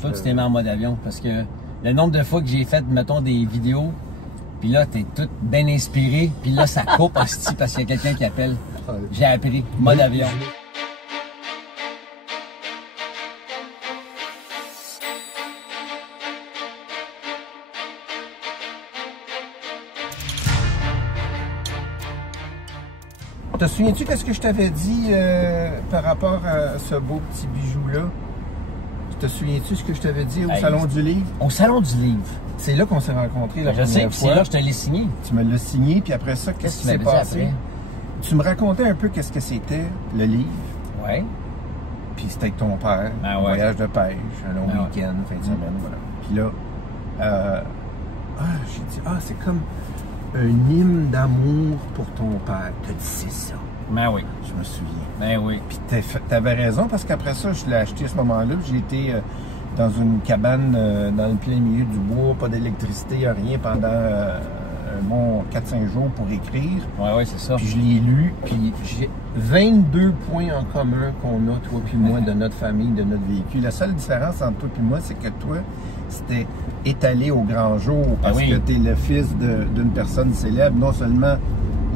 Toi, tu t'es mis en mode avion parce que le nombre de fois que j'ai fait, mettons, des vidéos, puis là, t'es tout bien inspiré, puis là, ça coupe hostie parce qu'il y a quelqu'un qui appelle. J'ai appris, mode avion. Te souviens-tu qu'est-ce que je t'avais dit par rapport à ce beau petit bijou-là? Te souviens-tu ce que je t'avais dit au Salon du Livre? Au Salon du Livre. C'est là qu'on s'est rencontrés la première fois. C'est là que je te l'ai signé. Tu me l'as signé, puis après ça, qu'est-ce qui s'est passé? Tu me racontais un peu qu'est-ce que c'était, le livre. Oui. Puis c'était avec ton père, un voyage de pêche, un long week-end, fin de semaine, voilà. Puis là, j'ai dit, c'est comme un hymne d'amour pour ton père. T'as dit, c'est ça. Ben oui. Je me souviens. Ben oui. Puis t'avais raison, parce qu'après ça, je l'ai acheté à ce moment-là. J'ai été dans une cabane dans le plein milieu du bois, pas d'électricité, rien, pendant un bon 4-5 jours pour écrire. Oui, c'est ça. Puis je l'ai lu, puis j'ai 22 points en commun qu'on a, toi puis moi, de notre famille, de notre vécu. La seule différence entre toi puis moi, c'est que toi, c'était étalé au grand jour, parce que tu es le fils d'une personne célèbre, non seulement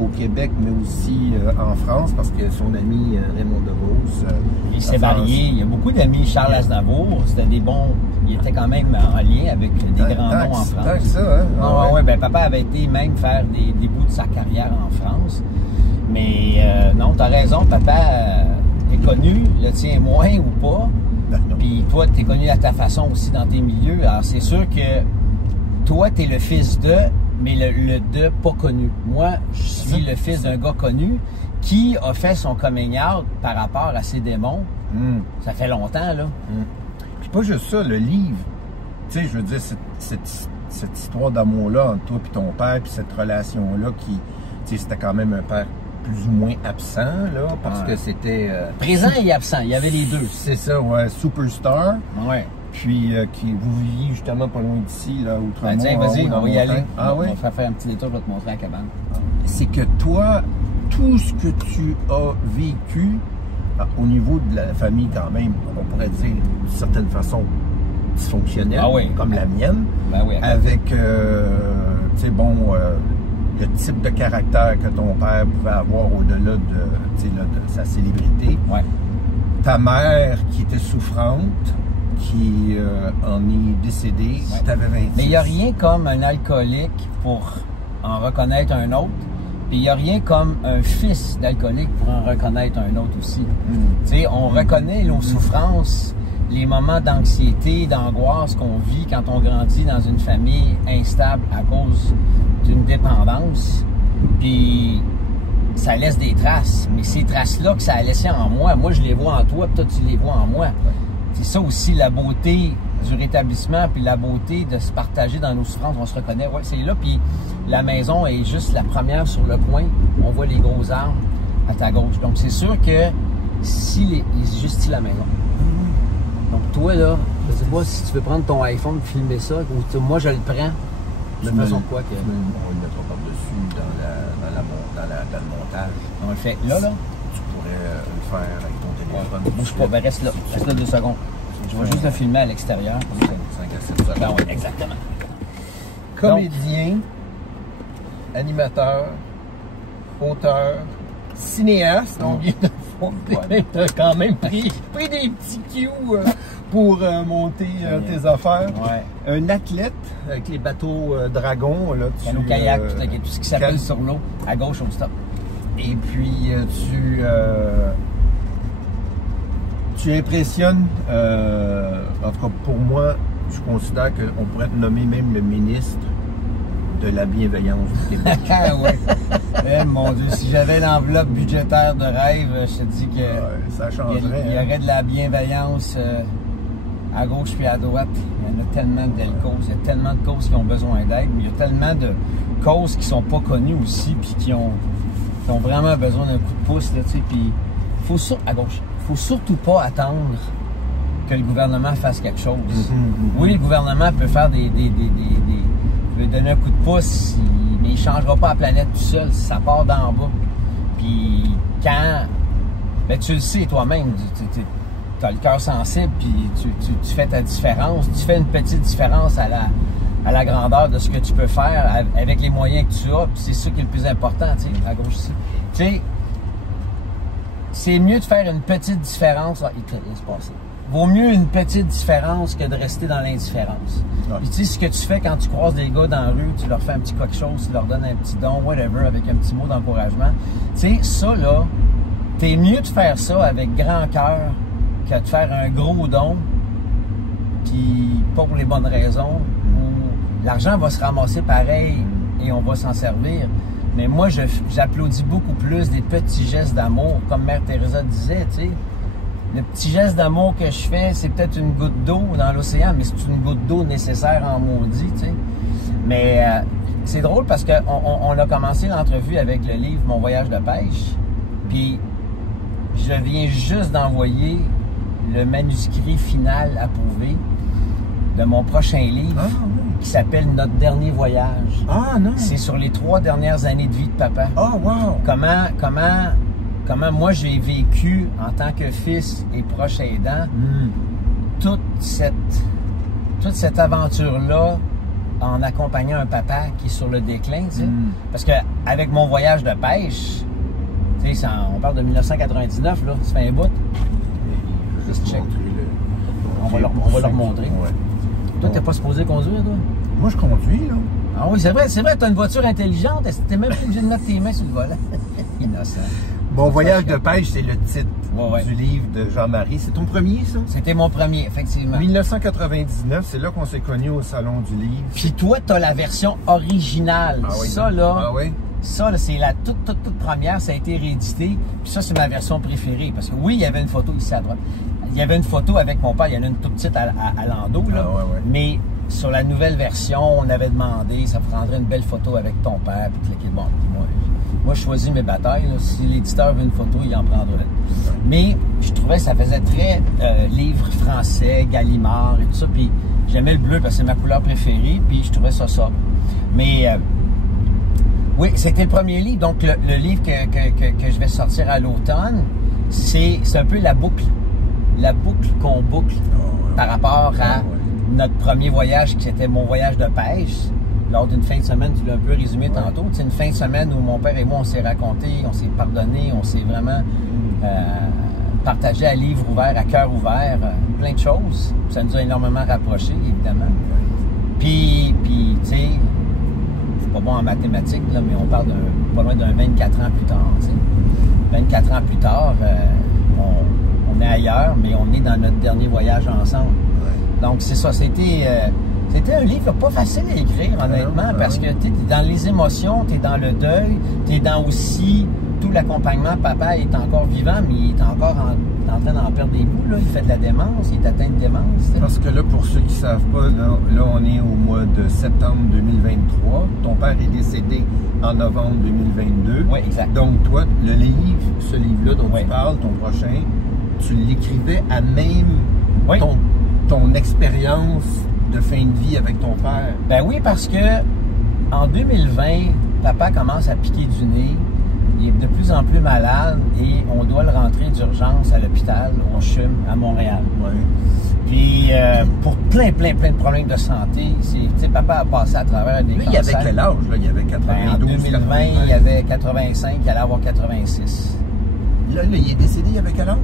au Québec, mais aussi en France, parce que son ami Raymond DeVos... il s'est marié, il y a beaucoup d'amis. Charles Aznavour, c'était des bons... Il était quand même en lien avec des grands noms en France. Tant que ça, hein? Ben, papa avait été même faire des bouts de sa carrière en France. Mais non, t'as raison, papa est connu, le tien moins ou pas. Puis toi, t'es connu à ta façon aussi dans tes milieux. Alors c'est sûr que toi, t'es le fils de... mais le de pas connu. Moi, je suis le fils d'un gars connu qui a fait son coming out par rapport à ses démons. Ça fait longtemps, là. Puis pas juste ça, le livre. Tu sais, je veux dire, cette histoire d'amour-là entre toi et ton père, puis cette relation-là qui... Tu sais, c'était quand même un père plus ou moins absent, là, parce que c'était... présent et absent, il y avait les deux. C'est ça, ouais. Superstar. Ouais. Puis, vous viviez justement pas loin d'ici, là, Outremont. Tiens, vas-y, on va y aller. Ah oui? On va faire un petit détour, je vais te montrer la cabane. C'est que toi, tout ce que tu as vécu, au niveau de la famille quand même, on pourrait dire d'une certaine façon dysfonctionnelle, comme la mienne, avec, tu sais, bon, le type de caractère que ton père pouvait avoir au-delà de sa célébrité. Ta mère qui était souffrante, qui en est décédé, tu avais 26. Mais il n'y a rien comme un alcoolique pour en reconnaître un autre, puis il n'y a rien comme un fils d'alcoolique pour en reconnaître un autre aussi. Tu sais, on reconnaît nos souffrances, les moments d'anxiété, d'angoisse qu'on vit quand on grandit dans une famille instable à cause d'une dépendance, puis ça laisse des traces. Mais ces traces-là que ça a laissé en moi je les vois en toi, puis toi tu les vois en moi. C'est ça aussi la beauté du rétablissement, puis la beauté de se partager dans nos souffrances. On se reconnaît, c'est là, puis la maison est juste la première sur le coin. On voit les gros arbres à ta gauche. Donc c'est sûr que si juste la maison. Donc toi là, je sais pas si tu veux prendre ton iPhone, filmer ça, ou moi je le prends. De façon quoi que... On le mettra par-dessus dans le montage. On le fait là? Tu pourrais le faire avec ton téléphone. Bouge pas, ben reste là 2 secondes. Je vais juste le filmer à l'extérieur. 5 à 7 secondes. Ben oui, exactement. Comédien, animateur, auteur, cinéaste, on vient de voir. Tu as quand même pris des petits cues pour monter tes affaires. Un athlète avec les bateaux dragons. Canoë kayak, tout ce qui s'appelle sur l'eau, à gauche au stop. Et puis tu impressionnes, en tout cas pour moi, je considère qu'on pourrait te nommer même le ministre de la bienveillance du Québec. Mon Dieu, si j'avais l'enveloppe budgétaire de rêve, je te dis que ça changerait. Il y aurait de la bienveillance à gauche puis à droite. Il y en a tellement de belles causes, il y a tellement de causes qui ont besoin d'aide, mais il y a tellement de causes qui sont pas connues aussi, puis qui ont vraiment besoin d'un coup de pouce, là, tu sais, puis à gauche, faut surtout pas attendre que le gouvernement fasse quelque chose. Oui, le gouvernement peut faire peut donner un coup de pouce, mais il ne changera pas la planète tout seul, ça part d'en bas. Puis quand, ben tu le sais toi-même, as le cœur sensible, puis tu fais ta différence. Tu fais une petite différence à la grandeur de ce que tu peux faire avec les moyens que tu as. Puis c'est ça qui est le plus important, tu sais, à gauche ici. Tu sais, c'est mieux de faire une petite différence. Ah, il se passe. Vaut mieux une petite différence que de rester dans l'indifférence. Ouais. Puis tu sais, ce que tu fais quand tu croises des gars dans la rue, tu leur fais un petit quelque chose, tu leur donnes un petit don, whatever, avec un petit mot d'encouragement. Tu sais, ça là, t'es mieux de faire ça avec grand cœur que de faire un gros don, puis pas pour les bonnes raisons, où l'argent va se ramasser pareil et on va s'en servir. Mais moi, j'applaudis beaucoup plus des petits gestes d'amour, comme Mère Teresa disait, tu sais. Le petit geste d'amour que je fais, c'est peut-être une goutte d'eau dans l'océan, mais c'est une goutte d'eau nécessaire en maudit, tu sais. Mais c'est drôle parce qu'on a commencé l'entrevue avec le livre Mon voyage de pêche, puis je viens juste d'envoyer le manuscrit final approuvé de mon prochain livre qui s'appelle Notre dernier voyage. Ah non! C'est sur les 3 dernières années de vie de papa. Oh wow! Comment moi j'ai vécu en tant que fils et proche aidant toute cette aventure-là en accompagnant un papa qui est sur le déclin, tu sais. Parce que avec mon voyage de pêche, tu sais, on parle de 1999, là, ça fait un bout. Juste check. On va leur montrer. Ouais. Toi, t'es pas supposé conduire, toi? Moi, je conduis, là. Ah oui, c'est vrai, t'as une voiture intelligente, t'es même pas obligé de mettre tes mains sur le volant. Innocent. Bon voyage de pêche, c'est le titre du livre de Jean-Marie. C'est ton premier, ça? C'était mon premier, effectivement. 1999, c'est là qu'on s'est connus au Salon du Livre. Puis toi, t'as la version originale. Ah oui. Ça, là, ça, là, c'est la toute première, ça a été réédité. Puis ça, c'est ma version préférée. Parce que oui, il y avait une photo ici à droite. Il y avait une photo avec mon père, il y en a une toute petite à l'endos, là. Mais sur la nouvelle version, on avait demandé, ça prendrait une belle photo avec ton père. Puis cliquer, bon, moi, je choisis mes batailles. Là. Si l'éditeur veut une photo, il en prendrait. Mais je trouvais que ça faisait très livre français, Gallimard et tout ça. Puis j'aimais le bleu parce que c'est ma couleur préférée. Puis je trouvais ça sobre. Mais oui, c'était le premier livre. Donc le livre que je vais sortir à l'automne, c'est un peu la boucle. La boucle qu'on boucle par rapport à notre premier voyage qui était mon voyage de pêche. Lors d'une fin de semaine, tu l'as un peu résumé tantôt, c'est une fin de semaine où mon père et moi, on s'est raconté, on s'est pardonné, on s'est vraiment partagé à livre ouvert, à cœur ouvert, plein de choses. Ça nous a énormément rapprochés, évidemment. Puis tu sais, je suis pas bon en mathématiques, là, mais on parle pas loin d'un 24 ans plus tard, tu sais. 24 ans plus tard, on est ailleurs, mais on est dans notre dernier voyage ensemble. Donc c'est ça, c'était un livre pas facile à écrire, honnêtement, parce que tu es dans les émotions, tu es dans le deuil, tu es dans aussi tout l'accompagnement. Papa est encore vivant, mais il est encore en train d'en perdre des bouts. Là. Il fait de la démence, il est atteint de démence. T'sais. Parce que là, pour ceux qui ne savent pas, là, on est au mois de septembre 2023. Ton père est décédé en novembre 2022. Oui, exact. Donc, toi, ce livre-là dont tu parles, ton prochain, tu l'écrivais à même ton expérience de fin de vie avec ton père. Ben oui, parce que en 2020, papa commence à piquer du nez. Il est de plus en plus malade et on doit le rentrer d'urgence à l'hôpital, au CHUM, à Montréal. Ouais. Puis, pour plein de problèmes de santé, papa a passé à travers des cancers. Il avait quel âge? Là? Il avait 92, en 2020, il avait 85, il allait avoir 86. Là, il est décédé, il avait quel âge?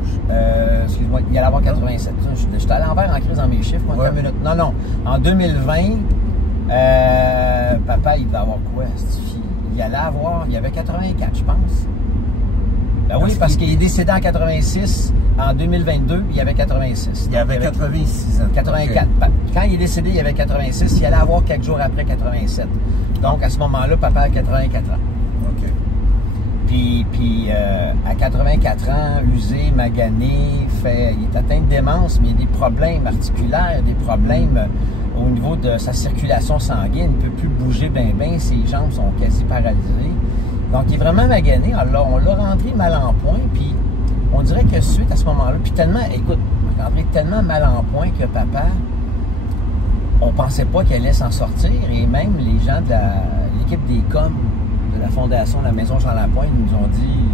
Excuse-moi, il allait avoir 87. Je suis à l'envers en crise dans mes chiffres, moi, minute. Non. En 2020, papa, il devait avoir quoi? Il avait 84, je pense. Ben oui, parce qu'il est décédé en 86. En 2022, il avait 86. Il avait 86 ans. 84. Okay. Quand il est décédé, il avait 86. Il allait avoir quelques jours après 87. Donc, à ce moment-là, papa a 84 ans. OK. Puis à 84 ans, usé, magané, il est atteint de démence, mais il y a des problèmes articulaires, des problèmes au niveau de sa circulation sanguine. Il ne peut plus bouger bien, ses jambes sont quasi paralysées. Donc, il est vraiment magané. Alors, on l'a rentré mal en point, puis on dirait que suite à ce moment-là, puis tellement, écoute, on l'a rentré tellement mal en point que papa, on pensait pas qu'il allait s'en sortir, et même les gens de l'équipe des coms de la fondation de la Maison Jean Lapointe nous ont dit,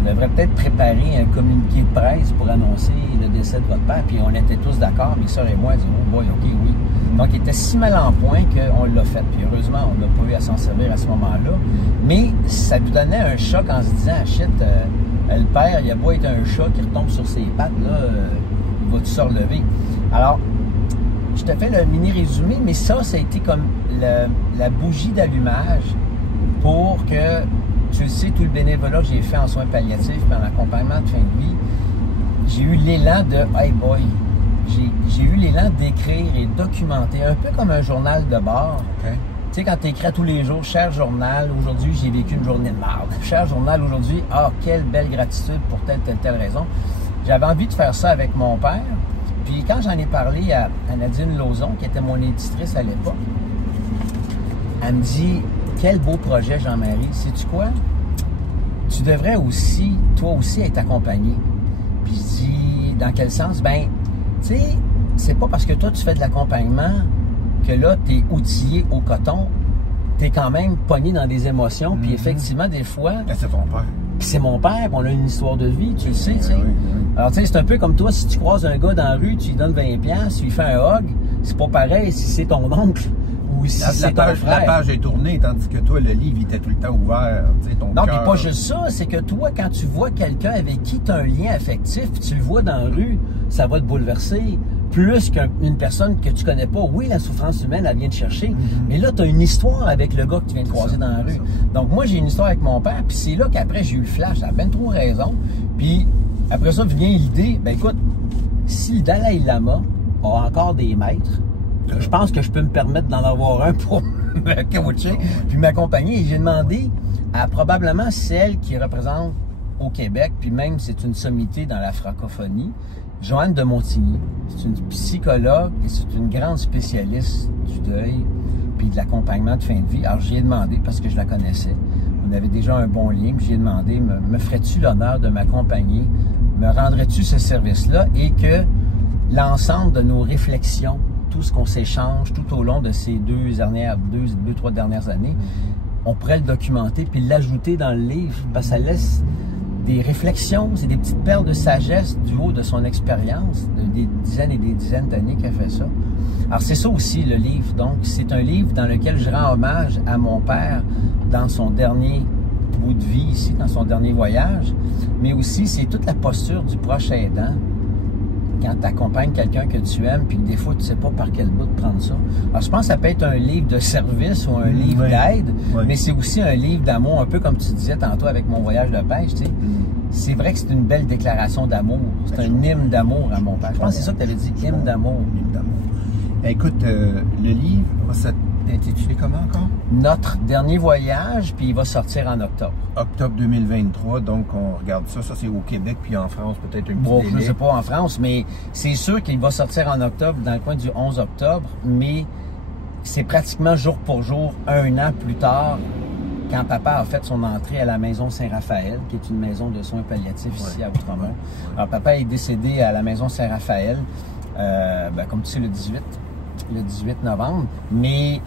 on devrait peut-être préparer un communiqué de presse pour annoncer le décès de votre père. Puis on était tous d'accord, mes soeurs et moi, disons, oh boy, OK, oui. Donc, il était si mal en point qu'on l'a fait. Puis heureusement, on n'a pas eu à s'en servir à ce moment-là. Mais ça nous donnait un choc en se disant, shit, le père, il a beau être un chat qui retombe sur ses pattes, là, il va tout se relever. Alors, je te fais le mini-résumé, mais ça a été comme la bougie d'allumage pour que, tu le sais, tout le bénévolat que j'ai fait en soins palliatifs et en accompagnement de fin de vie, j'ai eu l'élan de « Hey boy », j'ai eu l'élan d'écrire et documenter, un peu comme un journal de bord. Okay. Tu sais, quand tu écris tous les jours « Cher journal, aujourd'hui j'ai vécu une journée de merde. Cher journal, aujourd'hui, ah, quelle belle gratitude pour telle raison. » J'avais envie de faire ça avec mon père. Puis quand j'en ai parlé à Nadine Lauzon, qui était mon éditrice à l'époque, elle me dit « Quel beau projet, Jean-Marie. Sais-tu quoi? Tu devrais aussi, toi aussi, être accompagné. » Puis je dis « Dans quel sens? » Ben, tu sais, c'est pas parce que toi, tu fais de l'accompagnement que là, tu es outillé au coton. Tu es quand même pogné dans des émotions. Puis effectivement, des fois... C'est ton père. Puis c'est mon père, on a une histoire de vie, tu le sais, tu sais. Alors, tu sais, c'est un peu comme toi, si tu croises un gars dans la rue, tu lui donnes 20$, tu lui fais un hug, c'est pas pareil si c'est ton oncle ou si c'est ton frère. La page est tournée, tandis que toi, le livre, il était tout le temps ouvert, tu sais, ton Non, mais pas juste ça, c'est que toi, quand tu vois quelqu'un avec qui tu as un lien affectif, tu le vois dans la rue, ça va te bouleverser. Plus qu'une personne que tu connais pas. Oui, la souffrance humaine, elle vient te chercher. Mais là, tu as une histoire avec le gars que tu viens de croiser dans la rue. Donc, moi, j'ai une histoire avec mon père. Puis c'est là qu'après, j'ai eu le flash. Ça a bien trop raison. Puis après ça, vient l'idée. Ben écoute, si le Dalai Lama a encore des maîtres, je pense que je peux me permettre d'en avoir un pour me coacher puis m'accompagner. Et j'ai demandé à probablement celle qui représente au Québec, puis même c'est une sommité dans la francophonie, Joanne de Montigny. C'est une psychologue et c'est une grande spécialiste du deuil puis de l'accompagnement de fin de vie. Alors, j'y ai demandé parce que je la connaissais. On avait déjà un bon lien. J'y ai demandé, me ferais-tu l'honneur de m'accompagner? Me rendrais-tu ce service-là? Et que l'ensemble de nos réflexions, tout ce qu'on s'échange tout au long de ces deux, trois dernières années, on pourrait le documenter puis l'ajouter dans le livre parce que ça laisse des réflexions, c'est des petites perles de sagesse du haut de son expérience, des dizaines et des dizaines d'années qu'elle fait ça. Alors c'est ça aussi le livre, donc c'est un livre dans lequel je rends hommage à mon père dans son dernier bout de vie ici, dans son dernier voyage, mais aussi c'est toute la posture du proche aidant quand tu accompagnes quelqu'un que tu aimes, puis des fois, tu ne sais pas par quel bout de prendre ça. Alors, je pense que ça peut être un livre de service ou un livre d'aide, mais c'est aussi un livre d'amour, un peu comme tu disais tantôt avec mon voyage de pêche, tu sais. C'est vrai que c'est une belle déclaration d'amour. C'est un hymne d'amour à mon père. Je pense que c'est ça que tu avais dit, hymne d'amour. Hymne d'amour. Écoute, le livre va s'intituler comment encore? Notre dernier voyage, puis il va sortir en octobre. Octobre 2023, donc on regarde ça. Ça, c'est au Québec, puis en France, peut-être un petit délai. Je ne sais pas en France, mais c'est sûr qu'il va sortir en octobre, dans le coin du 11 octobre, mais c'est pratiquement jour pour jour, 1 an plus tard, quand papa a fait son entrée à la maison Saint-Raphaël, qui est une maison de soins palliatifs ici à Outremont. Alors, papa est décédé à la maison Saint-Raphaël, comme tu sais, le 18 novembre, mais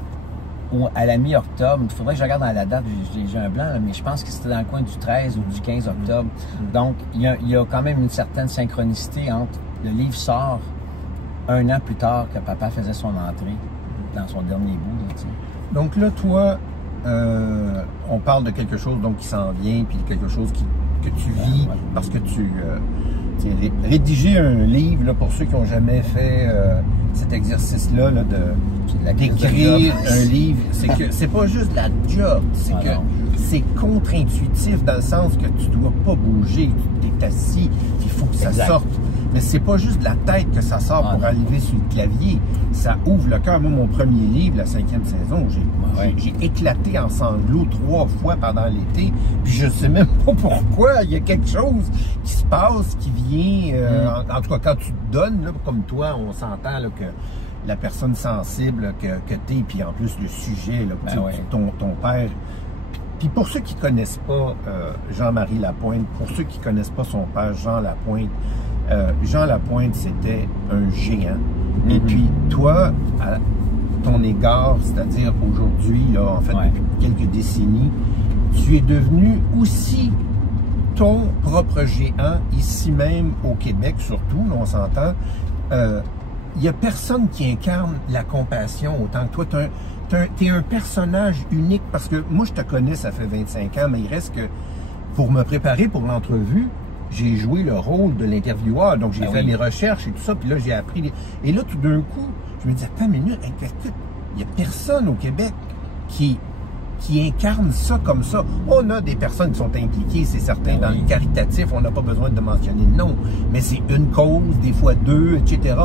à la mi-octobre, il faudrait que je regarde dans la date, j'ai un blanc, là, mais je pense que c'était dans le coin du 13 ou du 15 octobre. Donc, il y a quand même une certaine synchronicité entre le livre sort 1 an plus tard que papa faisait son entrée dans son dernier bout. Là, donc là, toi, on parle de quelque chose donc, qui s'en vient, puis quelque chose que tu vis, parce que tu... rédiger un livre, là, pour ceux qui n'ont jamais fait cet exercice-là, d'écrire un livre, c'est que c'est pas juste la job, c'est que c'est contre-intuitif dans le sens que tu dois pas bouger, tu es assis, il faut que ça sorte. Mais c'est pas juste de la tête que ça sort pour arriver sur le clavier. Ça ouvre le cœur. Moi, mon premier livre, la 5e saison, j'ai éclaté en sanglots 3 fois pendant l'été. Puis je sais même pas pourquoi. Il y a quelque chose qui se passe, qui vient... en tout cas, quand tu te donnes, là, comme toi, on s'entend là, que la personne sensible que tu es, puis en plus le sujet, là, ton père... Puis pour ceux qui ne connaissent pas Jean-Marie Lapointe, pour ceux qui ne connaissent pas son père, Jean Lapointe, Jean Lapointe, c'était un géant. Et puis, toi, à ton égard, c'est-à-dire aujourd'hui, là, en fait, depuis quelques décennies, tu es devenu aussi ton propre géant, ici même au Québec surtout, là, on s'entend, il n'y a personne qui incarne la compassion autant que toi. Tu es un personnage unique parce que moi, je te connais, ça fait 25 ans, mais il reste que pour me préparer pour l'entrevue, j'ai joué le rôle de l'intervieweur. Donc, j'ai fait mes recherches et tout ça, puis là, j'ai appris. Et là, tout d'un coup, je me dis, attends une minute, écoute, il n'y a personne au Québec qui incarne ça comme ça. On a des personnes qui sont impliquées, c'est certain, dans le caritatif, on n'a pas besoin de mentionner le nom, mais c'est une cause, des fois deux, etc.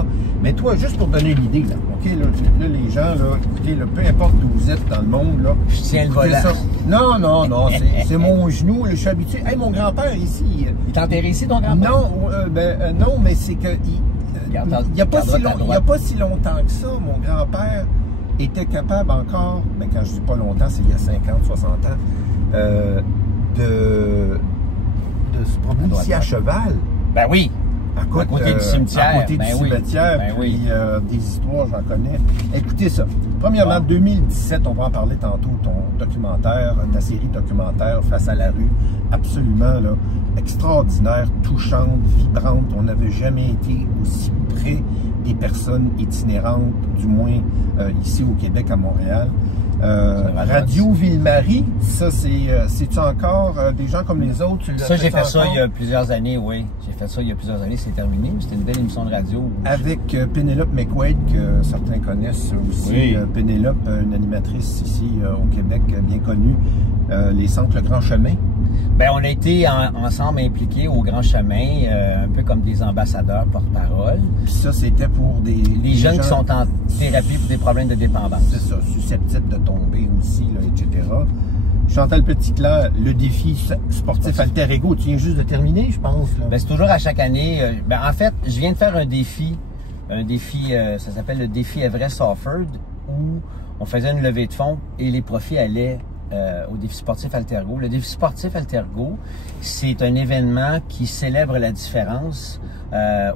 Mais toi, juste pour donner l'idée, là, OK, là, les gens, là, écoutez, là, peu importe où vous êtes dans le monde, là, je tiens le volant. Ça. Non, c'est mon genou, là, je suis habitué. Hey, mon grand-père ici. Il t'a enterré ici, ton grand-père? Non, mais c'est que il n'y a pas si longtemps que ça, mon grand-père était capable encore, mais quand je dis pas longtemps, c'est il y a 50, 60 ans, de se promener ici à cheval. Ben oui. À côté du cimetière. À côté du cimetière, puis des histoires, j'en connais. Écoutez ça. Premièrement, 2017, on va en parler tantôt, ton documentaire, ta série documentaire Face à la rue, absolument là, extraordinaire, touchante, vibrante. On n'avait jamais été aussi près des personnes itinérantes, du moins ici au Québec, à Montréal. Radio Ville-Marie, ça c'est-tu encore des gens comme les autres? Ça, j'ai fait ça il y a plusieurs années, oui. J'ai fait ça il y a plusieurs années, c'est terminé. C'était une belle émission de radio. Avec Pénélope McQuaid, que certains connaissent aussi. Oui. Pénélope, une animatrice ici au Québec, bien connue. Les centres Le Grand Chemin. Bien, on a été ensemble impliqués au Grand Chemin, un peu comme des ambassadeurs porte-parole. Puis ça, c'était pour des jeunes qui sont en thérapie pour des problèmes de dépendance. C'est ça, susceptibles de tomber aussi, là, etc. Chantal Petitclerc, le défi sportif Alter Ego, tu viens juste de terminer, je pense. Bien, c'est toujours à chaque année. En fait, je viens de faire un défi, ça s'appelle le défi Everest Offered, où on faisait une levée de fonds et les profits allaient au défi sportif Altergo. Le défi sportif Altergo, c'est un événement qui célèbre la différence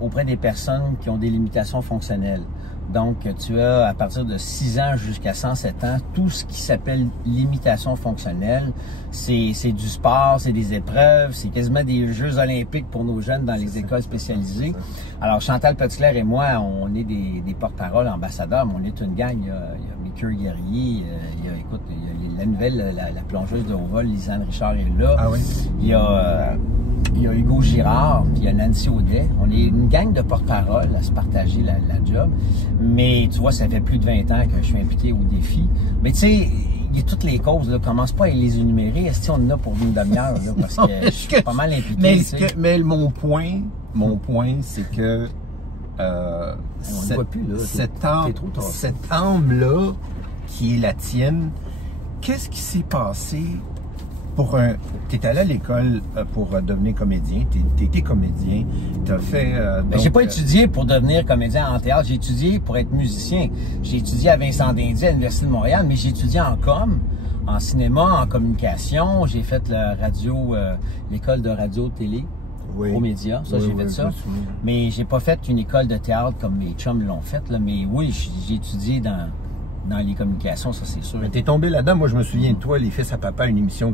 auprès des personnes qui ont des limitations fonctionnelles. Donc, tu as, à partir de 6 ans jusqu'à 107 ans, tout ce qui s'appelle limitation fonctionnelle. C'est du sport, c'est des épreuves, c'est quasiment des Jeux olympiques pour nos jeunes dans les écoles spécialisées. Alors, Chantal Petitclerc et moi, on est des porte-parole, ambassadeurs, mais on est une gang. Il y a Mickey Guerrier, il y a la nouvelle, la plongeuse de haut vol, Lisanne Richard est là. Ah oui? Il y a Hugo Girard, puis il y a Nancy Audet. On est une gang de porte-parole à se partager la job. Mais tu vois, ça fait plus de 20 ans que je suis impliqué au défi. Mais tu sais, il y a toutes les causes, là. Commence pas à les énumérer. Est-ce qu'on en a pour une demi-heure, là? Parce que je suis pas mal impliqué. Mais mon point, c'est que cette âme-là, qui est la tienne, qu'est-ce qui s'est passé pour un... Tu es allé à l'école pour devenir comédien, tu étais comédien, tu as fait... j'ai pas étudié pour devenir comédien en théâtre, j'ai étudié pour être musicien. J'ai étudié à Vincent d'Indy, à l'Université de Montréal, mais j'ai étudié en com, en cinéma, en communication. J'ai fait l'école de radio-télé. Oui. Aux médias, ça, j'ai fait ça. Mais j'ai pas fait une école de théâtre comme mes chums l'ont fait, là. Mais oui, j'ai étudié dans les communications, ça c'est sûr. Mais t'es tombé là-dedans. Moi, je me souviens de toi, Les Fils à Papa, une émission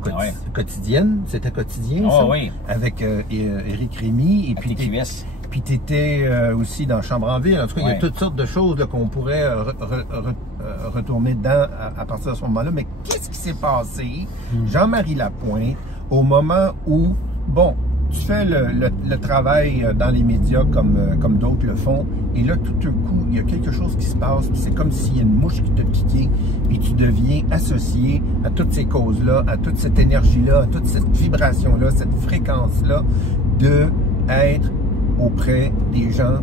quotidienne. C'était quotidien, ça? Oui. Avec Éric Rémy. Et puis Puis tu étais aussi dans Chambre en Ville. En tout cas, il y a toutes sortes de choses qu'on pourrait retourner dedans à partir de ce moment-là. Mais qu'est-ce qui s'est passé, Jean-Marie Lapointe, au moment où, bon, tu fais le travail dans les médias comme d'autres le font, et là, tout d'un coup, il y a quelque chose qui se passe, c'est comme s'il y a une mouche qui t'a piqué, et tu deviens associé à toutes ces causes-là, à toute cette énergie-là, à toute cette vibration-là, cette fréquence-là, de être auprès des gens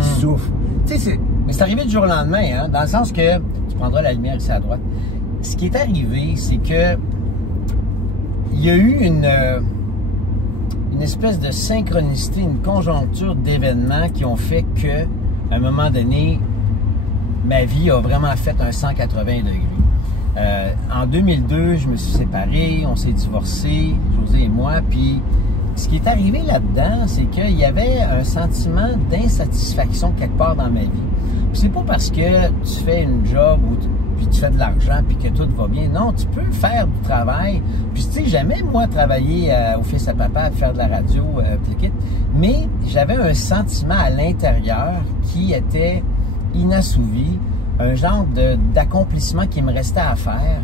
qui souffrent. Tu sais, mais c'est arrivé du jour au lendemain, hein, dans le sens que, tu prendras la lumière ici à droite, ce qui est arrivé, c'est que il y a eu une espèce de synchronicité, une conjoncture d'événements qui ont fait que, à un moment donné, ma vie a vraiment fait un 180 degrés. En 2002, je me suis séparé, on s'est divorcé, José et moi, puis ce qui est arrivé là-dedans, c'est qu'il y avait un sentiment d'insatisfaction quelque part dans ma vie. C'est pas parce que tu fais une job où puis tu fais de l'argent, puis que tout va bien. Non, tu peux faire du travail. Puis tu sais, jamais moi travailler au Fils à Papa, faire de la radio, mais j'avais un sentiment à l'intérieur qui était inassouvi, un genre d'accomplissement qui me restait à faire.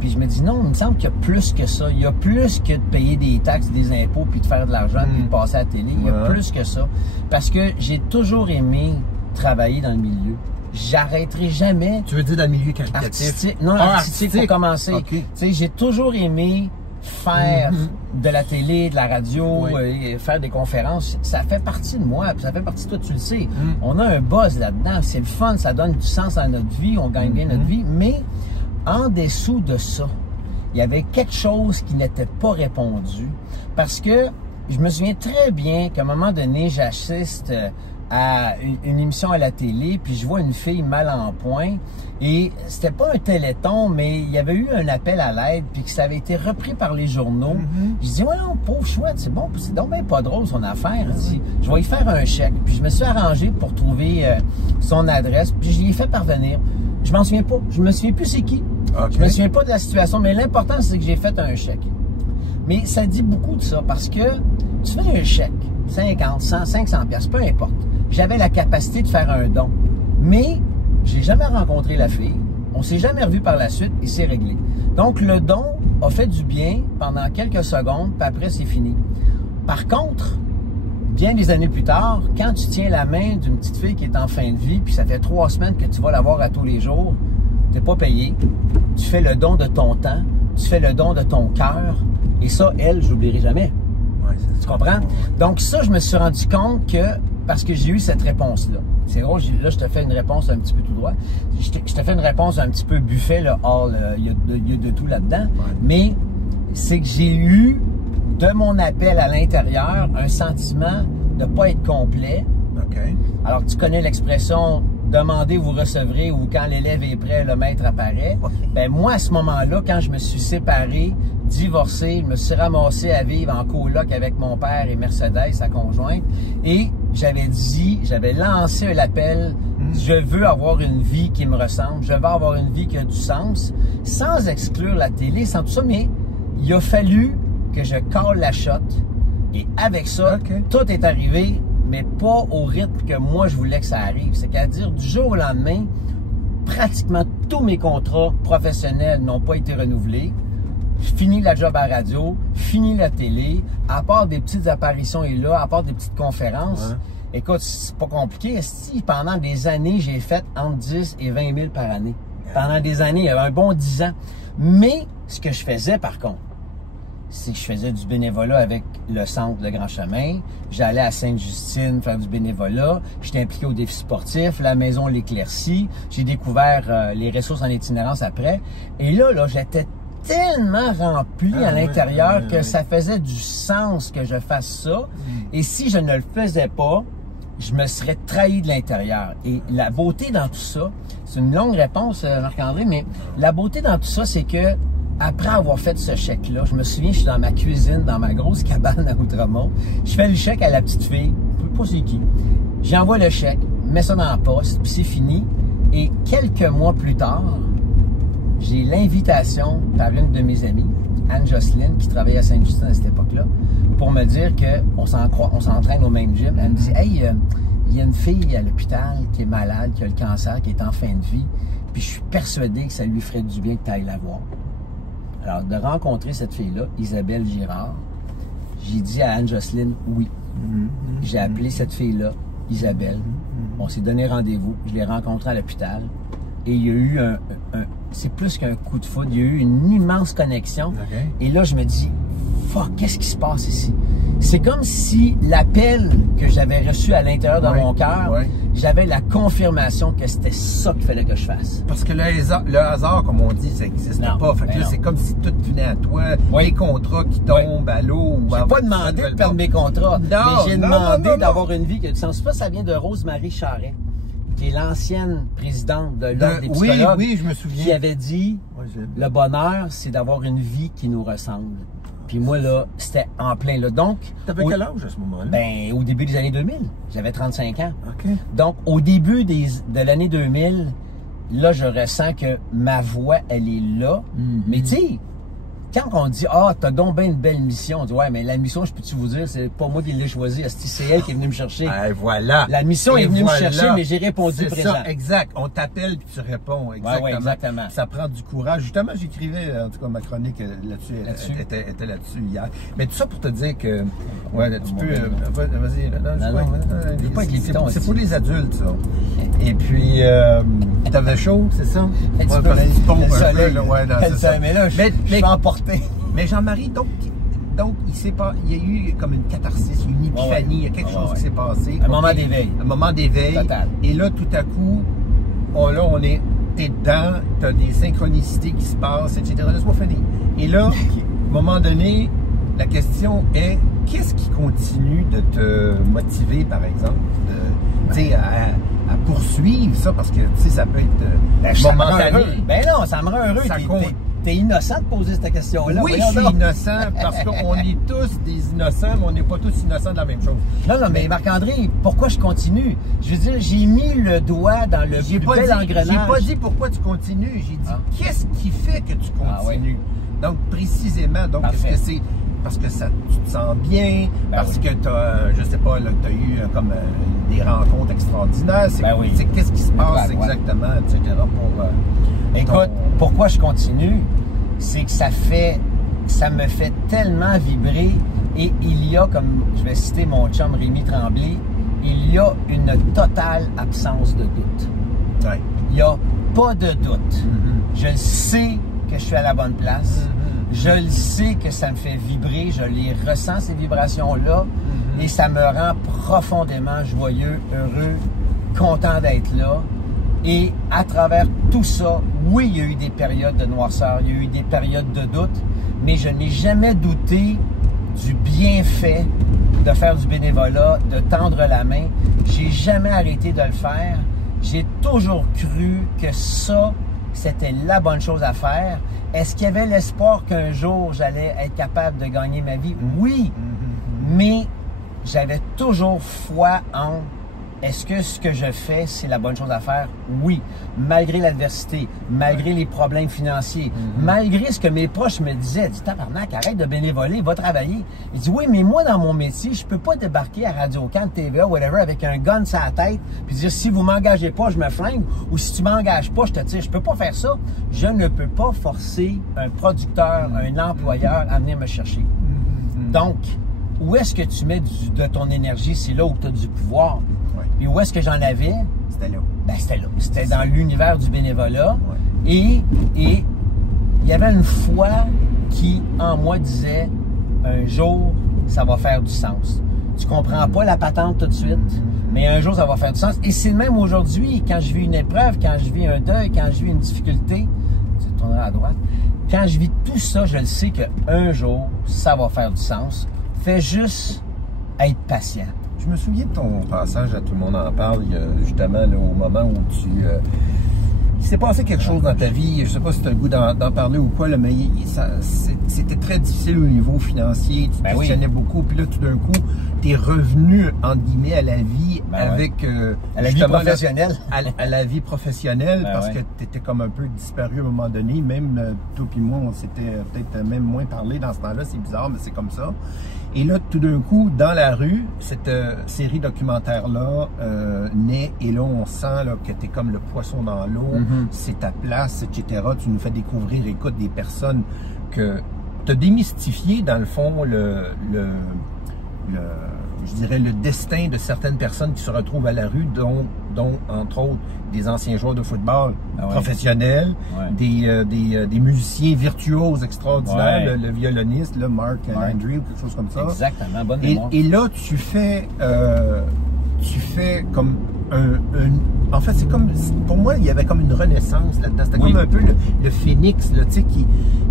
Puis je me dis non, il me semble qu'il y a plus que ça. Il y a plus que de payer des taxes, des impôts, puis de faire de l'argent, puis de passer à la télé. Il y a plus que ça. Parce que j'ai toujours aimé travailler dans le milieu. J'arrêterai jamais. Tu veux dire dans le milieu caritatif? Artistique. Non, artistique pour commencer. Okay. Tu sais, j'ai toujours aimé faire de la télé, de la radio, faire des conférences. Ça fait partie de moi, puis ça fait partie de toi, tu le sais. On a un buzz là-dedans. C'est le fun, ça donne du sens à notre vie, on gagne bien notre vie, mais en dessous de ça, il y avait quelque chose qui n'était pas répondu parce que je me souviens très bien qu'à un moment donné, j'assiste à une émission à la télé, puis je vois une fille mal en point et c'était pas un téléthon, mais il y avait eu un appel à l'aide puis que ça avait été repris par les journaux. Je dis, ouais, non, pauvre chouette, c'est bon, c'est donc bien pas drôle son affaire. Je vais y faire un chèque. Puis je me suis arrangé pour trouver son adresse, puis je lui ai fait parvenir. Je m'en souviens pas. Je me souviens plus c'est qui. Je me souviens pas de la situation, mais l'important, c'est que j'ai fait un chèque. Mais ça dit beaucoup de ça, parce que tu fais un chèque, 50, 100, 500 piastres, peu importe. J'avais la capacité de faire un don. Mais j'ai jamais rencontré la fille. On s'est jamais revu par la suite et c'est réglé. Donc, le don a fait du bien pendant quelques secondes, puis après, c'est fini. Par contre, bien des années plus tard, quand tu tiens la main d'une petite fille qui est en fin de vie, puis ça fait 3 semaines que tu vas la voir à tous les jours, tu n'es pas payé, tu fais le don de ton temps, tu fais le don de ton cœur, et ça, elle, je n'oublierai jamais. Tu comprends? Donc ça, je me suis rendu compte que, parce que j'ai eu cette réponse-là, c'est drôle, là, je te fais une réponse un petit peu tout droit, je te fais une réponse un petit peu buffet, là, il y a de tout là-dedans, mais c'est que j'ai eu, de mon appel à l'intérieur, un sentiment de ne pas être complet. Alors, tu connais l'expression « demandez, vous recevrez » ou « quand l'élève est prêt, le maître apparaît ». Ben moi, à ce moment-là, quand je me suis séparé, divorcé, je me suis ramassé à vivre en coloc avec mon père et Mercedes, sa conjointe, et j'avais lancé un appel « Je veux avoir une vie qui me ressemble, je veux avoir une vie qui a du sens », sans exclure la télé, sans tout ça, mais il a fallu que je cale la shot. Et avec ça, tout est arrivé, mais pas au rythme que moi, je voulais que ça arrive. C'est-à-dire, du jour au lendemain, pratiquement tous mes contrats professionnels n'ont pas été renouvelés. Je finis la job à la radio, finis la télé, à part des petites apparitions et là, à part des petites conférences. Écoute, c'est pas compliqué. Si pendant des années, j'ai fait entre 10 et 20 000 par année. Pendant des années, il y avait un bon 10 ans. Mais, ce que je faisais, par contre, c'est que je faisais du bénévolat avec le centre Le Grand Chemin. J'allais à Sainte-Justine faire du bénévolat. J'étais impliqué au défi sportif, la maison L'Éclaircie. J'ai découvert les ressources en itinérance après. Et là, j'étais tellement rempli à l'intérieur que ça faisait du sens que je fasse ça. Et si je ne le faisais pas, je me serais trahi de l'intérieur. Et la beauté dans tout ça, c'est une longue réponse, Marc-André, mais la beauté dans tout ça, c'est que après avoir fait ce chèque-là, je me souviens, je suis dans ma cuisine, dans ma grosse cabane à Outremont. Je fais le chèque à la petite fille, je ne sais pas c'est qui. J'envoie le chèque, mets ça dans la poste, puis c'est fini. Et quelques mois plus tard, j'ai l'invitation par une de mes amies, Anne-Jocelyne, qui travaillait à Sainte-Justine à cette époque-là, pour me dire qu'on s'entraîne au même gym. Elle me dit, hey, il y a une fille à l'hôpital qui est malade, qui a le cancer, qui est en fin de vie, puis je suis persuadé que ça lui ferait du bien que tu ailles la voir. Alors, de rencontrer cette fille-là, Isabelle Girard, j'ai dit à Anne-Jocelyne oui. J'ai appelé cette fille-là, Isabelle. On s'est donné rendez-vous. Je l'ai rencontrée à l'hôpital. Et il y a eu c'est plus qu'un coup de foudre. Il y a eu une immense connexion. Et là, je me dis, fuck, qu'est-ce qui se passe ici? C'est comme si l'appel que j'avais reçu à l'intérieur de mon cœur, j'avais la confirmation que c'était ça qu'il fallait que je fasse. Parce que le hasard, comme on dit, ça n'existe pas. Fait que là, c'est comme si tout venait à toi, les contrats qui tombent à l'eau. J'ai pas demandé de perdre mes contrats, mais j'ai demandé d'avoir une vie qui a du sens. Ça vient de Rose-Marie Charret, qui est l'ancienne présidente de l'Ordre des psychologues, oui, je me souviens, qui avait dit le bonheur, c'est d'avoir une vie qui nous ressemble. Puis moi, là, c'était en plein là. Donc, t'avais quel âge à ce moment-là? Ben, au début des années 2000. J'avais 35 ans. Donc, au début de l'année 2000, là, je ressens que ma voix, elle est là. Mais tu sais, quand on dit « Ah, t'as donc bien une belle mission », on dit « Ouais, mais la mission, je peux-tu vous dire, c'est pas moi qui l'ai choisie, c'est elle qui est venue me chercher. » Voilà. La mission est venue me chercher, mais j'ai répondu présent. Ça, exact. On t'appelle puis tu réponds. Exactement. Ouais, exactement. Ça prend du courage. Justement, j'écrivais, en tout cas, ma chronique là-dessus, était là-dessus hier. Mais tout ça pour te dire que, ouais, tu peux, vas-y, non, c'est pour les adultes, ça. Et puis, t'avais chaud, c'est ça? Ouais, le soleil. Ouais, c'est ça. Mais là, je suis emporté. Mais Jean-Marie, donc il y a eu comme une catharsis, une épiphanie, il y a quelque chose qui s'est passé. Un moment d'éveil. Un moment d'éveil. Total. Et là, tout à coup, t'es dedans, t'as des synchronicités qui se passent, etc. Laisse-moi finir. Et là, à un moment donné, la question est, qu'est-ce qui continue de te motiver, par exemple, à poursuivre ça, parce que, tu sais, ça peut être momentané. Ben non, ça me rend heureux. T'es innocent de poser cette question-là. Oui, je suis innocent parce qu'on est tous des innocents, mais on n'est pas tous innocents de la même chose. Non, mais Marc-André, pourquoi je continue? Je veux dire, j'ai mis le doigt dans le plus bel engrenage. J'ai pas dit pourquoi tu continues, j'ai dit qu'est-ce qui fait que tu continues? Donc, précisément, est-ce que c'est parce que tu te sens bien, parce que tu as, je sais pas, tu as eu comme des rencontres extraordinaires, qu'est-ce qui se passe exactement, etc. Écoute, pourquoi je continue? C'est que ça me fait tellement vibrer et il y a, comme je vais citer mon chum Rémi Tremblay, il y a une totale absence de doute. Ouais. Il n'y a pas de doute. Je sais que je suis à la bonne place. Je le sais que ça me fait vibrer. Je les ressens, ces vibrations-là. Et ça me rend profondément joyeux, heureux, content d'être là. Et à travers tout ça, oui, il y a eu des périodes de noirceur, il y a eu des périodes de doute, mais je n'ai jamais douté du bienfait de faire du bénévolat, de tendre la main. J'ai jamais arrêté de le faire. J'ai toujours cru que ça, c'était la bonne chose à faire. Est-ce qu'il y avait l'espoir qu'un jour, j'allais être capable de gagner ma vie? Oui, mais j'avais toujours foi en est-ce que ce que je fais, c'est la bonne chose à faire? Oui. Malgré l'adversité, malgré les problèmes financiers, malgré ce que mes proches me disaient. Dis, tabarnak, arrête de bénévoler, va travailler. Il dit, oui, mais moi, dans mon métier, je peux pas débarquer à Radio-Can, TVA, whatever, avec un gun sur la tête, puis dire, si vous m'engagez pas, je me flingue, ou si tu m'engages pas, je te tire. Je peux pas faire ça. Je ne peux pas forcer un producteur, un employeur à venir me chercher. Donc, où est-ce que tu mets de ton énergie? C'est là où tu as du pouvoir. Puis où est-ce que j'en avais? C'était là. Ben, c'était là. C'était dans l'univers du bénévolat. Et il y avait une foi qui, en moi, disait, un jour, ça va faire du sens. Tu comprends pas la patente tout de suite, mais un jour, ça va faire du sens. Et c'est le même aujourd'hui, quand je vis une épreuve, quand je vis un deuil, quand je vis une difficulté, tu tourneras à droite. Quand je vis tout ça, je le sais qu'un jour, ça va faire du sens. Fais juste être patient. Je me souviens de ton passage à Tout le monde en parle, justement, là, au moment où il s'est passé quelque chose dans ta vie. Je sais pas si tu as le goût d'en parler ou quoi, là, mais c'était très difficile au niveau financier. Tu te questionnais beaucoup. Puis là, tout d'un coup, tu es revenu, entre guillemets, à la vie avec... à la vie professionnelle. À la vie professionnelle, parce que tu étais comme un peu disparu à un moment donné. Même toi et moi, on s'était peut-être même moins parlé dans ce temps-là. C'est bizarre, mais c'est comme ça. Et là, tout d'un coup, dans la rue, cette série documentaire-là naît. Et là, on sent là, que tu es comme le poisson dans l'eau. C'est ta place, etc. Tu nous fais découvrir, écoute, des personnes que tu as démystifié, dans le fond, je dirais, le destin de certaines personnes qui se retrouvent à la rue, dont entre autres, des anciens joueurs de football professionnels, des musiciens virtuoses extraordinaires, le violoniste, le Mark Landry ou quelque chose comme ça. Exactement, bonne mémoire. Et là, tu fais comme en fait, c'est comme, pour moi, il y avait comme une renaissance là-dedans. C'était comme un peu le phénix, là, tu sais,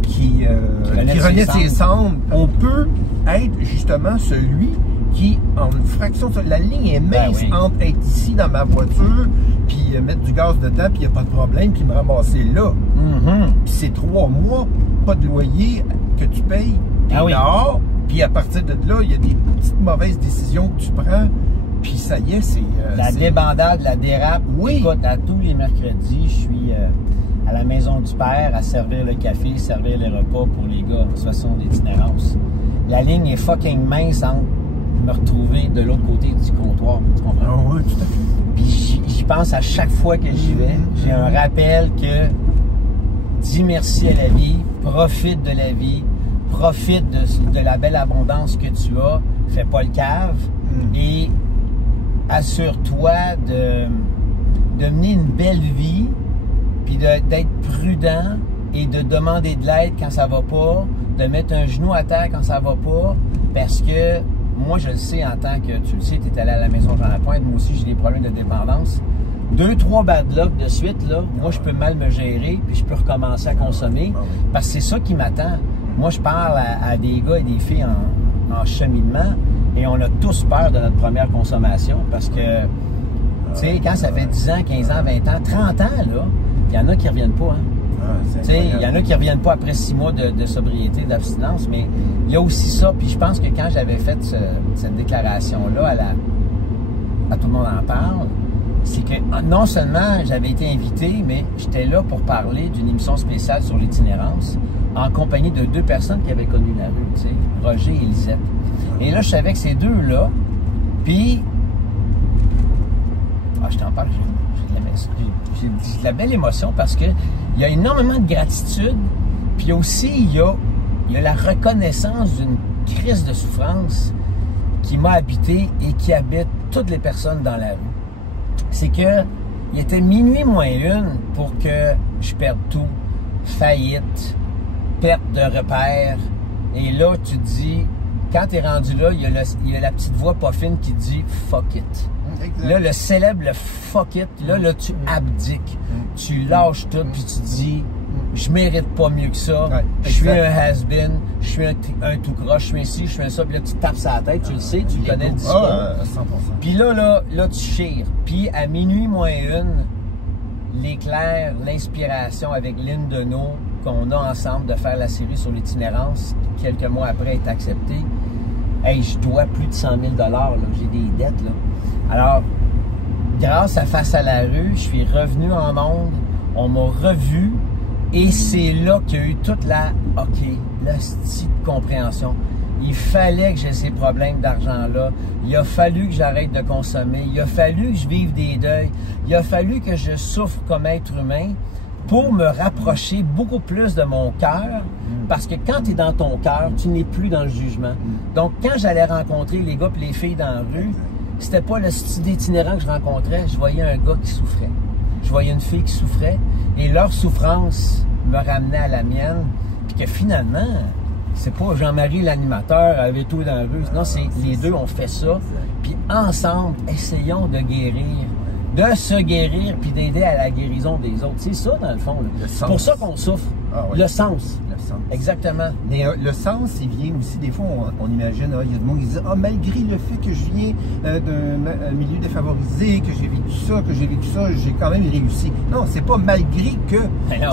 qui renaît ses cendres. On peut être justement celui qui, en une fraction, la ligne est mince entre être ici dans ma voiture, puis mettre du gaz dedans, puis il n'y a pas de problème, puis me ramasser là. Puis c'est 3 mois, pas de loyer que tu payes, t'es dehors, puis à partir de là, il y a des petites mauvaises décisions que tu prends, Puis ça y est, c'est... la débandade, la dérape. Oui. Écoute, à tous les mercredis, je suis à la maison du père à servir le café, servir les repas pour les gars en situation d'itinérance. La ligne est fucking mince entre me retrouver de l'autre côté du comptoir. Tu comprends? Ah oui, tout à fait. Puis j'y pense à chaque fois que j'y vais. J'ai un rappel que dis merci à la vie, profite de la vie, profite de la belle abondance que tu as, fais pas le cave et assure-toi de mener une belle vie, puis d'être prudent et de demander de l'aide quand ça va pas, de mettre un genou à terre quand ça va pas, parce que moi, je le sais en tant que, tu le sais, tu es allé à la maison Jean-Lapointe, moi aussi, j'ai des problèmes de dépendance. 2-3 bad luck de suite, là, moi, je peux mal me gérer, puis je peux recommencer à consommer, parce que c'est ça qui m'attend. Moi, je parle à des gars et des filles en cheminement, et on a tous peur de notre première consommation, parce que, tu sais, quand ça fait 10 ans, 15 ans, 20 ans, 30 ans, là, il y en a qui ne reviennent pas, hein. Il y en a qui ne reviennent pas après 6 mois de sobriété, d'abstinence, mais il y a aussi ça. Puis je pense que quand j'avais fait cette déclaration-là, à tout le monde en parle, c'est que non seulement j'avais été invité, mais j'étais là pour parler d'une émission spéciale sur l'itinérance en compagnie de 2 personnes qui avaient connu la rue, tu sais, Roger et Lisette. Et là, je savais que ces deux-là, puis... Ah, je t'en parle, j'ai de la belle émotion parce que il y a énormément de gratitude, puis aussi il y a la reconnaissance d'une crise de souffrance qui m'a habité et qui habite toutes les personnes dans la rue. C'est que il était minuit moins une pour que je perde tout, faillite, perte de repères, et là tu te dis, quand tu es rendu là, il y a la petite voix pas fine qui dit « fuck it ». Là, le célèbre, le fuck it, là tu abdiques. Tu lâches tout, puis tu dis, je mérite pas mieux que ça. Je suis un has-been, je suis un tout croche, je suis ici, je suis un ça, puis là, tu tapes sa tête, tu le sais, tu connais le discours. 100%. Puis là, tu chires. Puis à minuit moins une, l'éclair, l'inspiration avec Lynn Deneau, qu'on a ensemble de faire la série sur l'itinérance, quelques mois après est acceptée. Hey, je dois plus de 100 000 $, là. J'ai des dettes, là. Alors, grâce à Face à la rue, je suis revenu en monde, on m'a revu, et c'est là qu'il y a eu toute la petite compréhension. Il fallait que j'ai ces problèmes d'argent-là. Il a fallu que j'arrête de consommer. Il a fallu que je vive des deuils. Il a fallu que je souffre comme être humain pour me rapprocher beaucoup plus de mon cœur. Parce que quand tu es dans ton cœur, tu n'es plus dans le jugement. Donc, quand j'allais rencontrer les gars et les filles dans la rue, c'était pas le style itinérant que je rencontrais. Je voyais un gars qui souffrait. Je voyais une fille qui souffrait. Et leur souffrance me ramenait à la mienne. Puis que finalement... c'est pas Jean-Marie l'animateur avec tout dans la rue. Non, c'est les deux, on fait ça. Puis ensemble, essayons de guérir. De se guérir puis d'aider à la guérison des autres. C'est ça, dans le fond. C'est pour ça qu'on souffre. Ah, oui. Le sens. Le sens. Exactement. Mais le sens, il vient aussi, des fois, on imagine, il y a des gens qui disent, malgré le fait que je viens d'un milieu défavorisé, que j'ai vécu ça, j'ai quand même réussi. Non, c'est pas malgré que,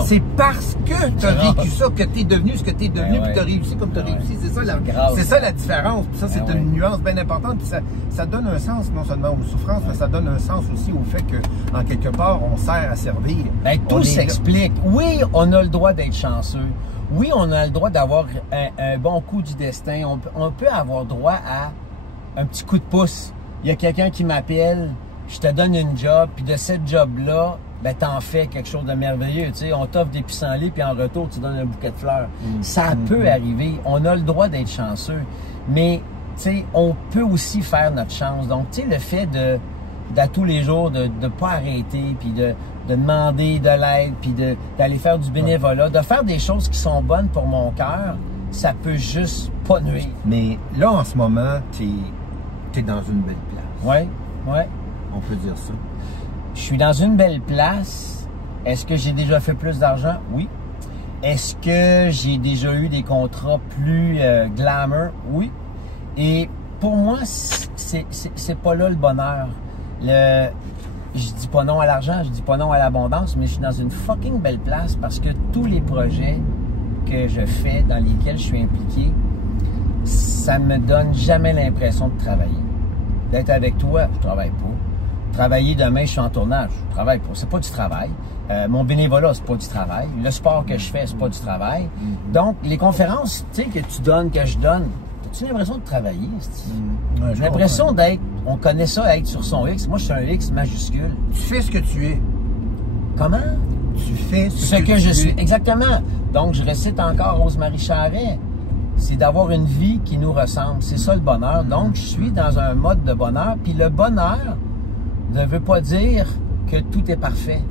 c'est parce que tu as vécu ça, que tu es devenu ce que tu es devenu, puis tu as réussi comme tu as réussi. C'est ça la différence. Puis ça, c'est une nuance bien importante. Puis ça donne un sens, non seulement aux souffrances, mais ça donne un sens aussi au fait que, en quelque part, on sert à servir. Ben, tout s'explique. Oui, on a le droit d'être chanceux. Oui, on a le droit d'avoir un bon coup du destin. On peut avoir droit à un petit coup de pouce. Il y a quelqu'un qui m'appelle, je te donne une job, puis de cette job-là, ben, t'en fais quelque chose de merveilleux. Tu sais, on t'offre des pissenlits, puis en retour, tu donnes un bouquet de fleurs. Ça peut arriver. On a le droit d'être chanceux. Mais, tu sais, on peut aussi faire notre chance. Donc, tu sais, le fait à tous les jours, de ne pas arrêter, puis de demander de l'aide, puis d'aller faire du bénévolat, de faire des choses qui sont bonnes pour mon cœur, ça peut juste pas nuire. Mais là, en ce moment, t'es dans une belle place. Oui. On peut dire ça. Je suis dans une belle place. Est-ce que j'ai déjà fait plus d'argent? Oui. Est-ce que j'ai déjà eu des contrats plus glamour? Oui. Et pour moi, c'est pas là le bonheur. Je dis pas non à l'argent, je dis pas non à l'abondance, mais je suis dans une fucking belle place parce que tous les projets que je fais, dans lesquels je suis impliqué, ça me donne jamais l'impression de travailler. d'être avec toi, je travaille pas. Travailler demain, je suis en tournage, je travaille pas. C'est pas du travail. Mon bénévolat, c'est pas du travail. Le sport que je fais, c'est pas du travail. Donc, les conférences, tu sais, que tu donnes, que je donne, as-tu l'impression de travailler? J'ai l'impression d'être, on connaît ça, être sur son X. Moi, je suis un X majuscule. Tu fais ce que tu es. Comment? Tu fais ce que je suis. Exactement. Donc, je récite encore Rose-Marie Charret. C'est d'avoir une vie qui nous ressemble. C'est ça le bonheur. Donc, je suis dans un mode de bonheur. Puis le bonheur ne veut pas dire que tout est parfait.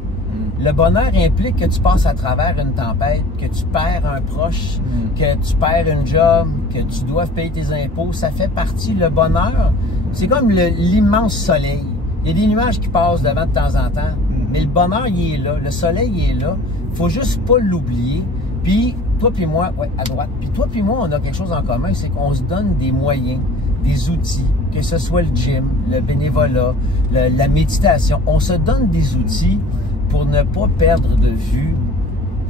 Le bonheur implique que tu passes à travers une tempête, que tu perds un proche, que tu perds une job, que tu dois payer tes impôts. Ça fait partie. Le bonheur, c'est comme l'immense soleil. Il y a des nuages qui passent devant de temps en temps, mais le bonheur, il est là. Le soleil, il est là. Il faut juste pas l'oublier. Puis, toi puis moi, ouais, à droite. Puis toi puis moi, on a quelque chose en commun, c'est qu'on se donne des moyens, des outils, que ce soit le gym, le bénévolat, la méditation. On se donne des outils pour ne pas perdre de vue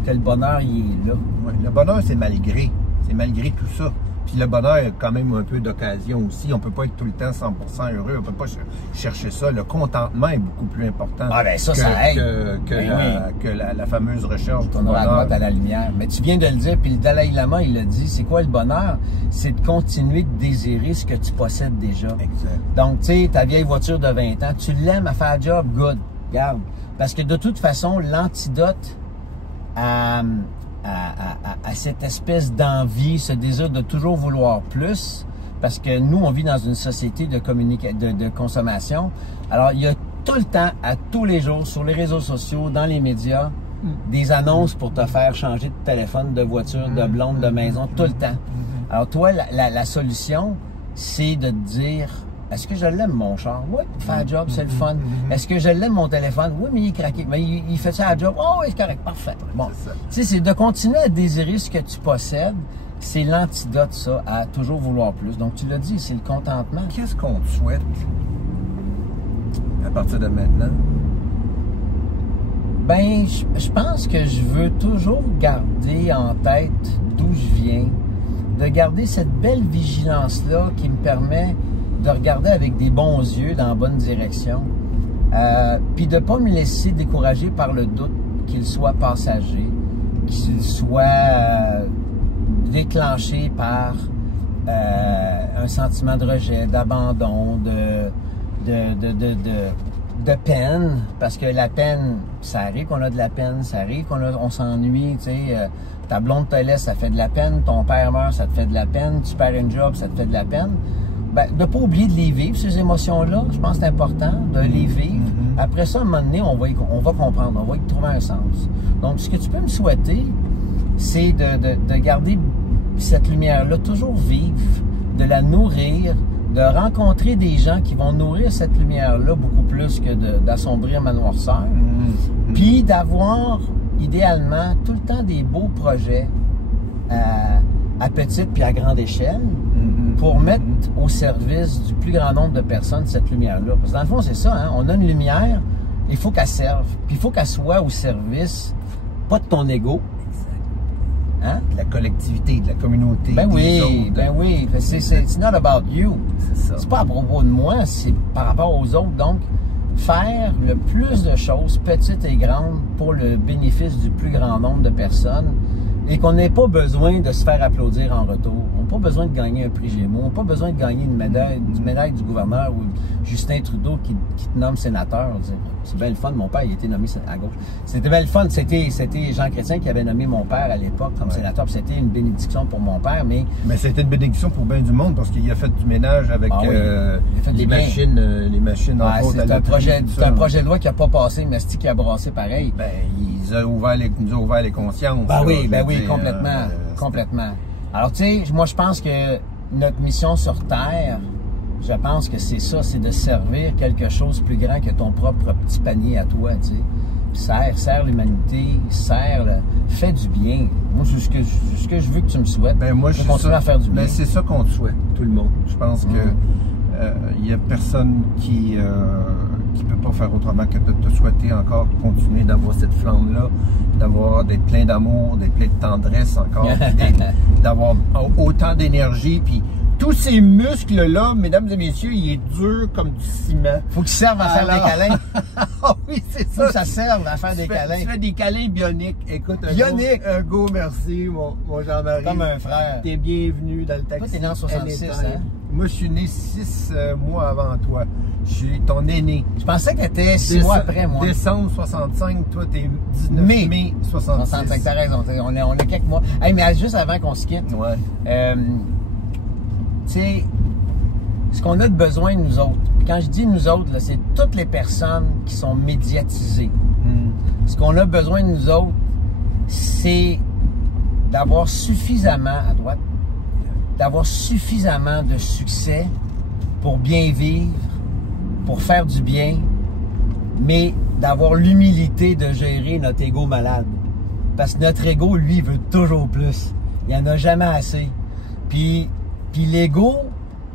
que le bonheur, il est là. Ouais, le bonheur, c'est malgré. C'est malgré tout ça. Puis le bonheur a quand même un peu d'occasion aussi. On ne peut pas être tout le temps 100% heureux. On ne peut pas chercher ça. Le contentement est beaucoup plus important que la fameuse recherche du bonheur. À droite à la lumière. Mais tu viens de le dire, puis le Dalai Lama, il l'a dit, c'est quoi le bonheur? C'est de continuer de désirer ce que tu possèdes déjà. Exact. Donc, tu sais, ta vieille voiture de 20 ans, tu l'aimes à faire job, good, garde. Parce que de toute façon, l'antidote à cette espèce d'envie, ce désir de toujours vouloir plus, parce que nous, on vit dans une société de consommation. Alors, il y a tout le temps, à tous les jours, sur les réseaux sociaux, dans les médias, des annonces pour te faire changer de téléphone, de voiture, de blonde, de maison, tout le temps. Alors, toi, la solution, c'est de te dire... Est-ce que je l'aime, mon char? Oui, faire un job, c'est le fun. Est-ce que je l'aime, mon téléphone? Oui, mais il est craqué. Mais il fait ça à job? Oh, oui, c'est correct, parfait. Bon, tu sais, c'est de continuer à désirer ce que tu possèdes. C'est l'antidote, ça, à toujours vouloir plus. Donc, tu l'as dit, c'est le contentement. Qu'est-ce qu'on te souhaite à partir de maintenant? Ben, je pense que je veux toujours garder en tête d'où je viens, de garder cette belle vigilance-là qui me permet de regarder avec des bons yeux dans la bonne direction, puis de ne pas me laisser décourager par le doute, qu'il soit passager, qu'il soit déclenché par un sentiment de rejet, d'abandon, de peine, parce que la peine, ça arrive qu'on a de la peine, ça arrive qu'on s'ennuie, tu sais, ta blonde te laisse, ça fait de la peine, ton père meurt, ça te fait de la peine, tu perds une job, ça te fait de la peine. Ben, de ne pas oublier de les vivre, ces émotions-là. Je pense que c'est important de les vivre. Après ça, à un moment donné, on va comprendre, on va y trouver un sens. Donc, ce que tu peux me souhaiter, c'est de garder cette lumière-là toujours vive, de la nourrir, de rencontrer des gens qui vont nourrir cette lumière-là beaucoup plus que d'assombrir ma noirceur. Puis d'avoir, idéalement, tout le temps des beaux projets à petite puis à grande échelle, pour mettre au service du plus grand nombre de personnes cette lumière-là. Parce que dans le fond, c'est ça, hein? On a une lumière, il faut qu'elle serve. Puis il faut qu'elle soit au service, pas de ton ego. Hein? De la collectivité, de la communauté. Ben oui, ben oui. C'est not about you. C'est pas à propos de moi, c'est par rapport aux autres. Donc, faire le plus de choses, petites et grandes, pour le bénéfice du plus grand nombre de personnes. Et qu'on n'ait pas besoin de se faire applaudir en retour. On n'a pas besoin de gagner un prix Gémeaux. On n'a pas besoin de gagner une médaille du gouverneur ou Justin Trudeau qui te nomme sénateur. C'est bien le fun. Mon père, il a été nommé à gauche. C'était bien le fun. C'était Jean Chrétien qui avait nommé mon père à l'époque comme sénateur. C'était une bénédiction pour mon père. Mais c'était une bénédiction pour bien du monde parce qu'il a fait du ménage avec les machines entre autres. C'est un projet de loi qui n'a pas passé, mais qui a brassé pareil. Ben, il nous a ouvert les consciences. Ben oui, complètement. Alors, tu sais, moi, je pense que notre mission sur Terre, je pense que c'est ça, c'est de servir quelque chose de plus grand que ton propre petit panier à toi, tu sais. Sers l'humanité, fais du bien. Moi, c'est ce que je veux que tu me souhaites. Ben, moi, je continue à faire du bien. Ben, c'est ça qu'on te souhaite, tout le monde. Je pense que il y a personne qui peut pas faire autrement que de te souhaiter encore continuer d'avoir cette flamme-là, d'être plein d'amour, d'être plein de tendresse encore, d'avoir autant d'énergie, puis tous ces muscles-là, mesdames et messieurs, il est dur comme du ciment. Faut qu'ils servent à faire des câlins. Ah oui, c'est ça. Faut que ça serve à faire des câlins. Tu fais des câlins bioniques. Écoute, un go, merci, mon Jean-Marie. Comme un frère. T'es bienvenu dans le taxi. Toi, t'es né en 66, hein? Moi, je suis né 6 mois avant toi. Je suis ton aîné. Je pensais que t'étais 6 mois après, moi. Décembre 65, toi, t'es 19 mai 66. T'as raison. On a quelques mois. Hey, mais juste avant qu'on se quitte, ouais. Tu sais, ce qu'on a de besoin, nous autres, puis quand je dis nous autres, c'est toutes les personnes qui sont médiatisées. Ce qu'on a besoin de nous autres, c'est d'avoir suffisamment, à droite, d'avoir suffisamment de succès pour bien vivre, pour faire du bien, mais d'avoir l'humilité de gérer notre ego malade. Parce que notre ego, lui, veut toujours plus. Il n'y en a jamais assez. Puis l'ego,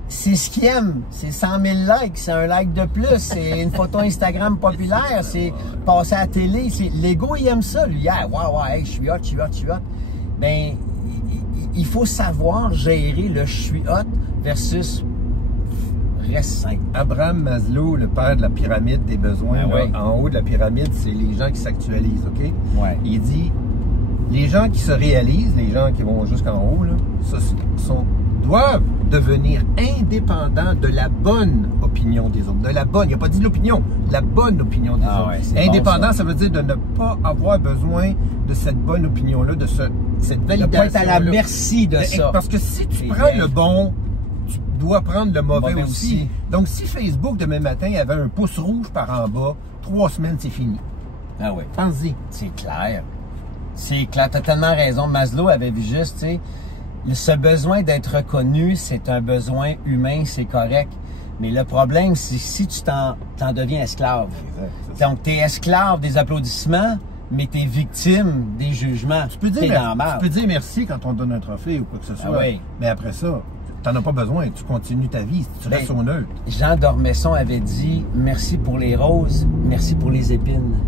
c'est ce qu'il aime. C'est 100 000 likes, c'est un like de plus, c'est une photo Instagram populaire, c'est passer à la télé. L'ego, il aime ça, lui. Ah, ouais, hey, je suis hot. Ben, il faut savoir gérer le « je suis hot » versus « reste simple ». Abraham Maslow, le père de la pyramide des besoins, en haut de la pyramide, c'est les gens qui s'actualisent, OK? Ouais. Il dit, les gens qui se réalisent, les gens qui vont jusqu'en haut, là, doivent devenir indépendants de la bonne opinion des autres. De la bonne, il n'a pas dit de l'opinion, la bonne opinion des autres. Ouais, indépendant, bon, ça veut dire de ne pas avoir besoin de cette bonne opinion-là, de cette validation. De pas être à la merci de ça. Parce que si tu prends le bon, tu dois prendre le mauvais aussi. Donc, si Facebook, demain matin, avait un pouce rouge par en bas, 3 semaines, c'est fini. Ah oui. Pense-y. C'est clair. C'est clair. Tu as tellement raison. Maslow avait vu juste, tu sais, ce besoin d'être reconnu, c'est un besoin humain, c'est correct. Mais le problème, c'est si tu t'en deviens esclave. Donc, tu es esclave des applaudissements, mais tu es victime des jugements. Tu peux dire merci quand on te donne un trophée ou quoi que ce soit. Oui. Mais après ça, tu n'en as pas besoin. Tu continues ta vie. Tu restes au neutre. Jean Dormesson avait dit « Merci pour les roses, merci pour les épines. »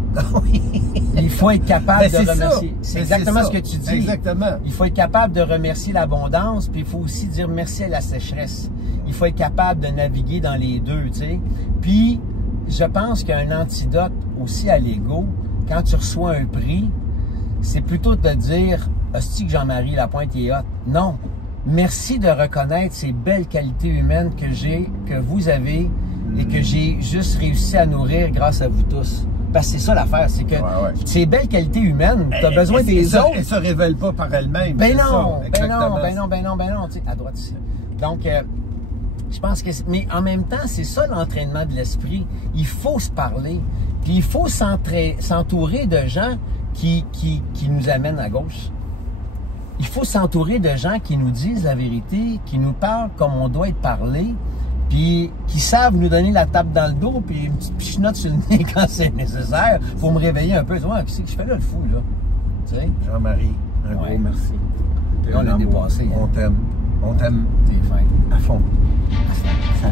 Il faut être capable de remercier. C'est exactement ce que tu dis. Exactement. Il faut être capable de remercier l'abondance, puis il faut aussi dire merci à la sécheresse. Il faut être capable de naviguer dans les deux, tu sais. Puis, je pense qu'un antidote aussi à l'ego, quand tu reçois un prix, c'est plutôt de te dire « Hostie que Jean-Marie Lapointe est hot ». Non. Merci de reconnaître ces belles qualités humaines que vous avez et que j'ai juste réussi à nourrir grâce à vous tous. Parce que c'est ça l'affaire, c'est que ces belles qualités humaines, tu as besoin des autres. Elles ne se révèlent pas par elles-mêmes. Ben non, tu sais, à droite ici. Donc, je pense que... Mais en même temps, c'est ça l'entraînement de l'esprit. Il faut se parler. Puis il faut s'entourer de gens qui nous amènent à gauche. Il faut s'entourer de gens qui nous disent la vérité, qui nous parlent comme on doit être parlé, puis qui savent nous donner la tape dans le dos, puis une petite pichenote sur le nez quand c'est nécessaire pour me réveiller un peu. Ouais, qu'est-ce que je fais là, le fou, là? Tu sais? Jean-Marie, un gros merci. On l'a dépassé. On t'aime. On t'aime. T'es fin. À fond. Salut.